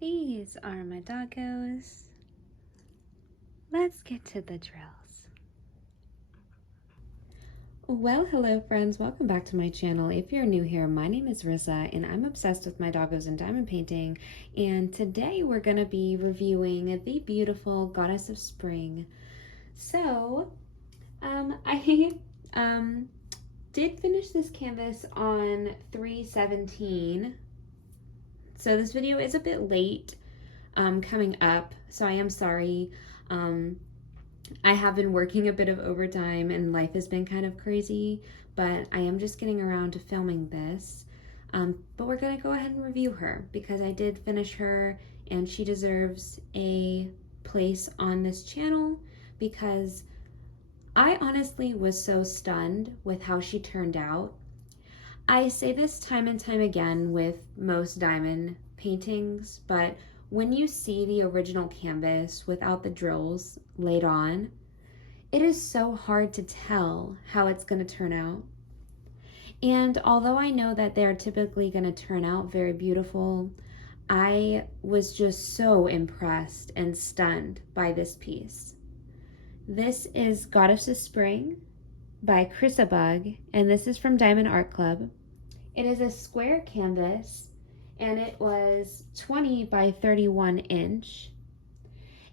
These are my doggos. Let's get to the drills. Well, hello friends, welcome back to my channel. If you're new here, my name is Rissa and I'm obsessed with my doggos and diamond painting. And today we're going to be reviewing the beautiful Goddess of Spring. So, I did finish this canvas on 3/17. So this video is a bit late coming up, so I am sorry. I have been working a bit of overtime and life has been kind of crazy, but I am just getting around to filming this. But we're gonna go ahead and review her because I did finish her and she deserves a place on this channel because I honestly was so stunned with how she turned out. I say this time and time again with most diamond paintings, but when you see the original canvas without the drills laid on, it is so hard to tell how it's going to turn out. And although I know that they're typically going to turn out very beautiful, I was just so impressed and stunned by this piece. This is Goddess of Spring by Chrissabug, and this is from Diamond Art Club. It is a square canvas, and it was 20 by 31 inch.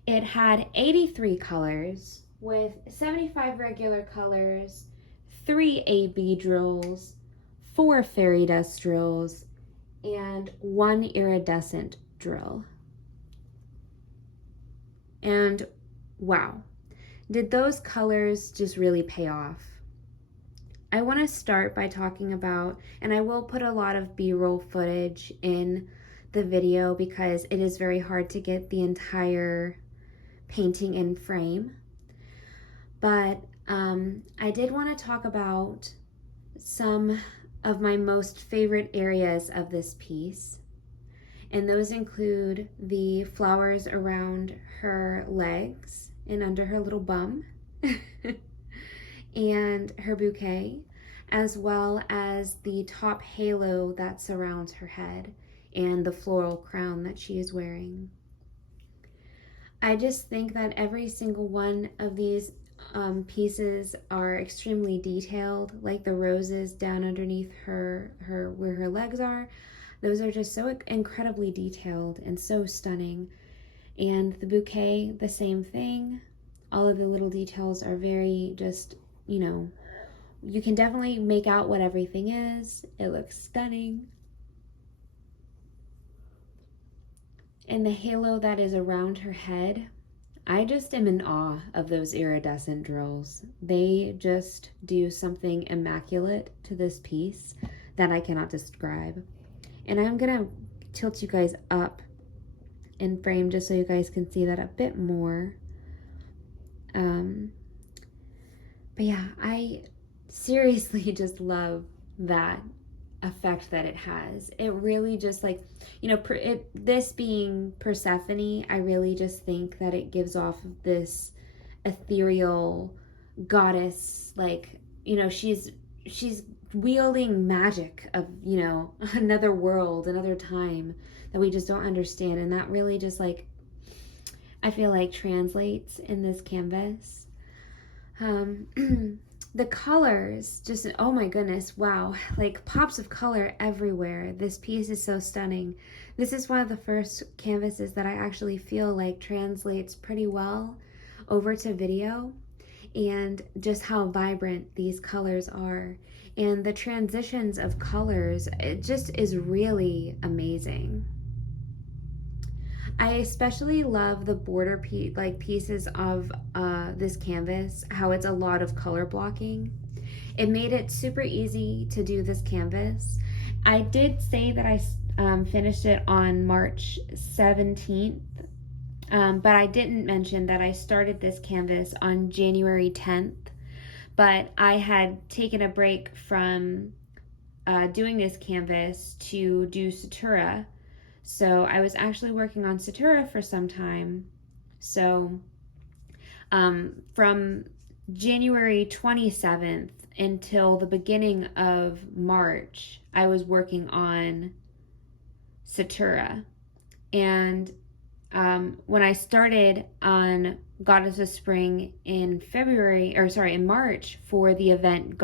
It had 83 colors with 75 regular colors, 3 AB drills, 4 fairy dust drills, and 1 iridescent drill. And wow, did those colors just really pay off? I want to start by talking about, and I will put a lot of B-roll footage in the video because it is very hard to get the entire painting in frame. But I did want to talk about some of my most favorite areas of this piece. And those include the flowers around her legs and under her little bum. And her bouquet, as well as the top halo that surrounds her head and the floral crown that she is wearing. I just think that every single one of these pieces are extremely detailed, like the roses down underneath her where her legs are. Those are just so incredibly detailed and so stunning. And the bouquet, the same thing. All of the little details are very just, you know, you can definitely make out what everything is. It looks stunning. And the halo that is around her head, I just am in awe of those iridescent drills. They just do something immaculate to this piece that I cannot describe. And I'm gonna tilt you guys up in frame just so you guys can see that a bit more. But yeah, I seriously just love that effect that it has. It really just, like, you know, this being Persephone, I really just think that it gives off of this ethereal goddess, like, you know, she's wielding magic of, you know, another world, another time that we just don't understand. And that really just, like, I feel like translates in this canvas. The colors, just, oh my goodness, wow, like pops of color everywhere. This piece is so stunning. This is one of the first canvases that I actually feel like translates pretty well over to video, and just how vibrant these colors are and the transitions of colors, it just is really amazing. I especially love the border pieces of this canvas, how it's a lot of color blocking. It made it super easy to do this canvas. I did say that I finished it on March 17th, but I didn't mention that I started this canvas on January 10th, but I had taken a break from doing this canvas to do Satura. So I was actually working on Satura for some time. So from January 27th until the beginning of March, I was working on Satura. And when I started on Goddess of Spring in in March for the event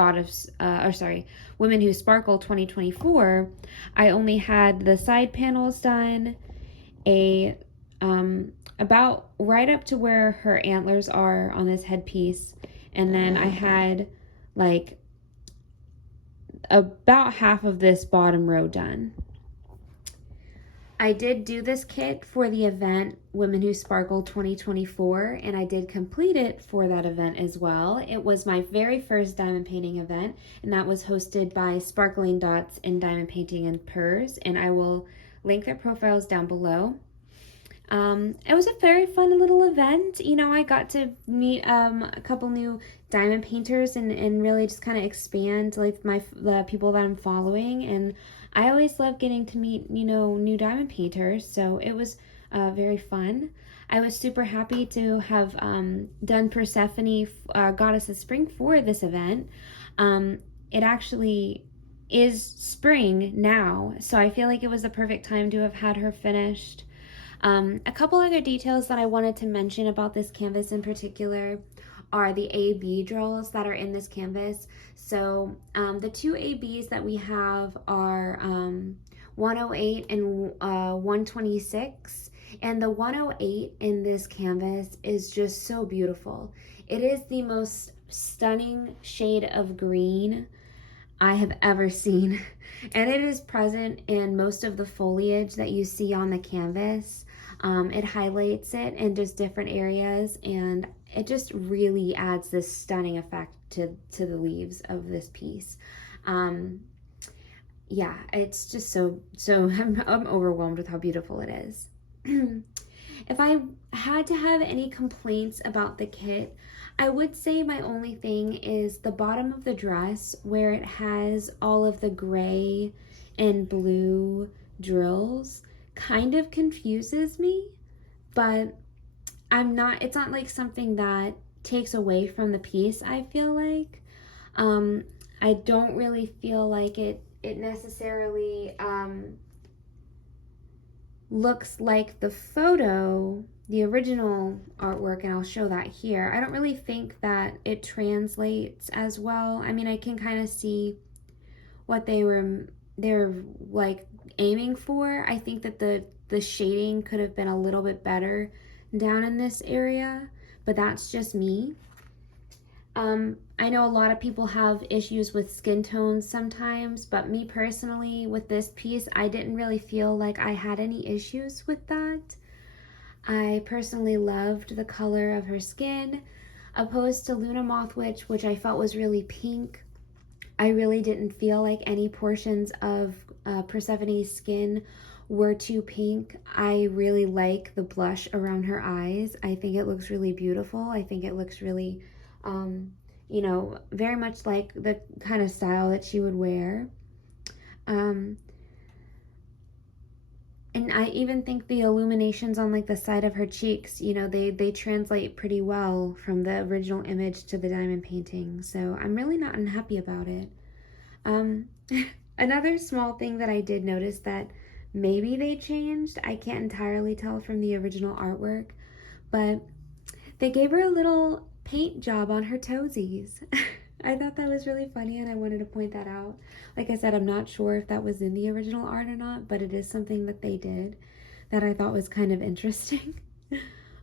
Women Who Sparkle 2024, I only had the side panels done, a about right up to where her antlers are on this headpiece, and then I had like about half of this bottom row done. I did do this kit for the event Women Who Sparkle 2024, and I did complete it for that event as well. It was my very first diamond painting event, and that was hosted by Sparkling Dots in Diamond Painting and Purrs, and I will link their profiles down below. It was a very fun little event. You know, I got to meet a couple new diamond painters and really just kind of expand like the people that I'm following. And I always love getting to meet, you know, new diamond painters. So it was very fun. I was super happy to have done Persephone, Goddess of Spring, for this event. It actually is spring now, so I feel like it was the perfect time to have had her finished. A couple other details that I wanted to mention about this canvas in particular are the A-B drills that are in this canvas. So the two A-Bs that we have are 108 and 126. And the 108 in this canvas is just so beautiful. It is the most stunning shade of green I have ever seen. And it is present in most of the foliage that you see on the canvas. It highlights it in just different areas, and it just really adds this stunning effect to the leaves of this piece. Yeah, it's just so I'm overwhelmed with how beautiful it is. If I had to have any complaints about the kit, I would say my only thing is the bottom of the dress where it has all of the gray and blue drills kind of confuses me, but it's not like something that takes away from the piece, I feel like. I don't really feel like it necessarily looks like the photo, the original artwork, and I'll show that here. I don't really think that it translates as well. I mean, I can kind of see what they're like aiming for. I think that the shading could have been a little bit better down in this area, but that's just me. I know a lot of people have issues with skin tones sometimes, but me personally, with this piece, I didn't really feel like I had any issues with that. I personally loved the color of her skin, opposed to Luna Mothwitch, which I felt was really pink. I really didn't feel like any portions of Persephone's skin were too pink. I really like the blush around her eyes. I think it looks really beautiful. I think it looks really, you know, very much like the kind of style that she would wear. And I even think the illuminations on like the side of her cheeks, you know, they translate pretty well from the original image to the diamond painting. So I'm really not unhappy about it. Another small thing that I did notice that maybe they changed, I can't entirely tell from the original artwork, but they gave her a little paint job on her toesies. I thought that was really funny, and I wanted to point that out. Like I said, I'm not sure if that was in the original art or not, but it is something that they did that I thought was kind of interesting.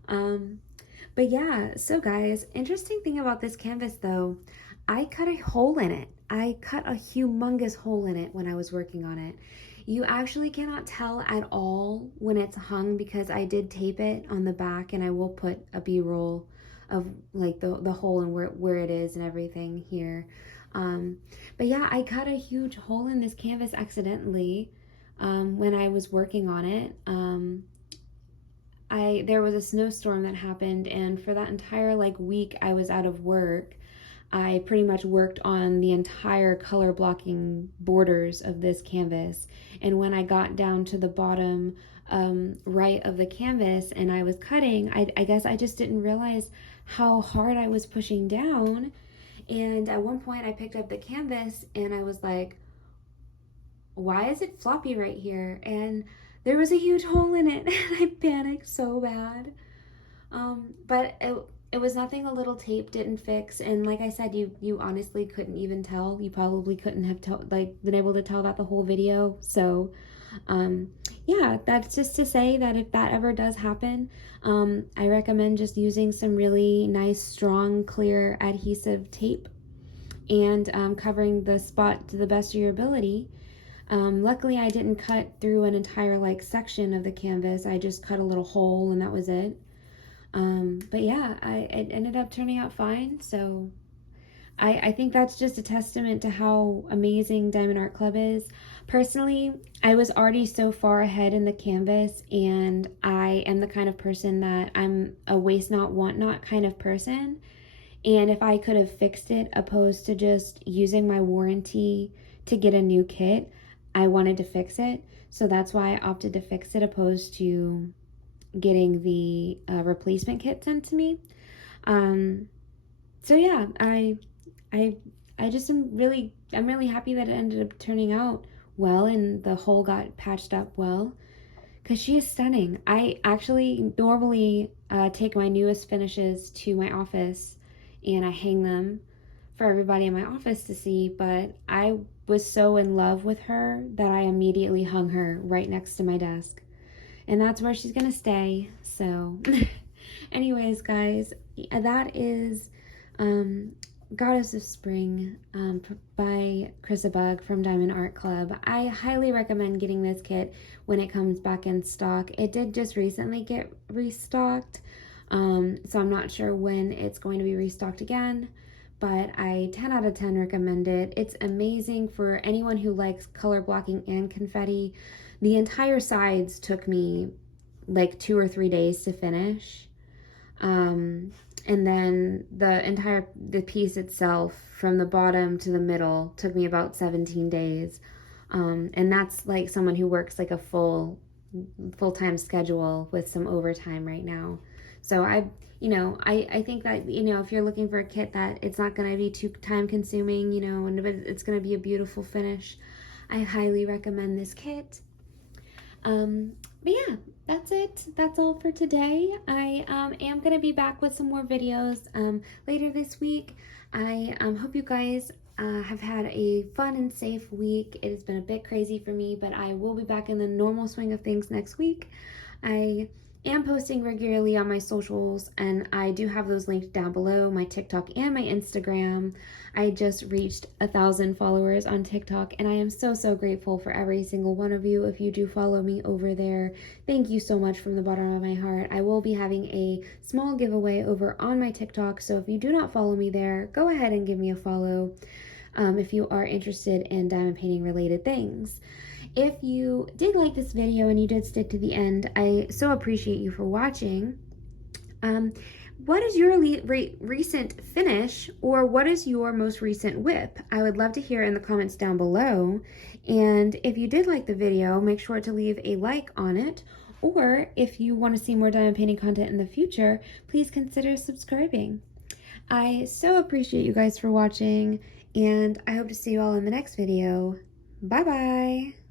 But yeah, so guys, interesting thing about this canvas though, I cut a hole in it. I cut a humongous hole in it when I was working on it. You actually cannot tell at all when it's hung because I did tape it on the back, and I will put a B-roll of like the hole and where it is and everything here. But yeah, I cut a huge hole in this canvas accidentally when I was working on it. There was a snowstorm that happened, and for that entire like week I was out of work. I pretty much worked on the entire color blocking borders of this canvas, and when I got down to the bottom right of the canvas and I was cutting, I guess I just didn't realize how hard I was pushing down, and at one point I picked up the canvas and I was like, why is it floppy right here? And there was a huge hole in it and I panicked so bad. But it was nothing a little tape didn't fix, and like I said, you honestly couldn't even tell. You probably couldn't have been able to tell that the whole video. So yeah, that's just to say that if that ever does happen, I recommend just using some really nice, strong, clear adhesive tape and covering the spot to the best of your ability. Luckily, I didn't cut through an entire like section of the canvas. I just cut a little hole and that was it. But yeah, it ended up turning out fine. So I think that's just a testament to how amazing Diamond Art Club is. Personally, I was already so far ahead in the canvas, and I am the kind of person that I'm a waste not, want not kind of person. And if I could have fixed it opposed to just using my warranty to get a new kit, I wanted to fix it. So that's why I opted to fix it opposed to getting the replacement kit sent to me. So yeah, I just I'm really happy that it ended up turning out well and the hole got patched up well, because she is stunning. I actually normally take my newest finishes to my office and I hang them for everybody in my office to see, but I was so in love with her that I immediately hung her right next to my desk. And that's where she's gonna stay. So anyways, guys, that is Goddess of Spring by Chrissabug from Diamond Art Club. I highly recommend getting this kit when it comes back in stock. It did just recently get restocked, so I'm not sure when it's going to be restocked again, but I 10 out of 10 recommend it. It's amazing for anyone who likes color blocking and confetti. The entire sides took me like 2 or 3 days to finish. And then the piece itself from the bottom to the middle took me about 17 days. And that's like someone who works like a full-time schedule with some overtime right now. So I think that, if you're looking for a kit that it's not going to be too time consuming, and it's going to be a beautiful finish, I highly recommend this kit. But yeah, that's it. That's all for today. I am going to be back with some more videos later this week. I hope you guys have had a fun and safe week. It has been a bit crazy for me, but I will be back in the normal swing of things next week. I am posting regularly on my socials, and I do have those linked down below, my TikTok and my Instagram. I just reached 1,000 followers on TikTok, and I am so grateful for every single one of you. If you do follow me over there, thank you so much from the bottom of my heart. I will be having a small giveaway over on my TikTok, so if you do not follow me there, go ahead and give me a follow if you are interested in diamond painting related things. If you did like this video and you did stick to the end, I so appreciate you for watching. What is your recent finish, or what is your most recent whip? I would love to hear in the comments down below. And if you did like the video, make sure to leave a like on it. Or if you want to see more diamond painting content in the future, please consider subscribing. I so appreciate you guys for watching, and I hope to see you all in the next video. Bye bye!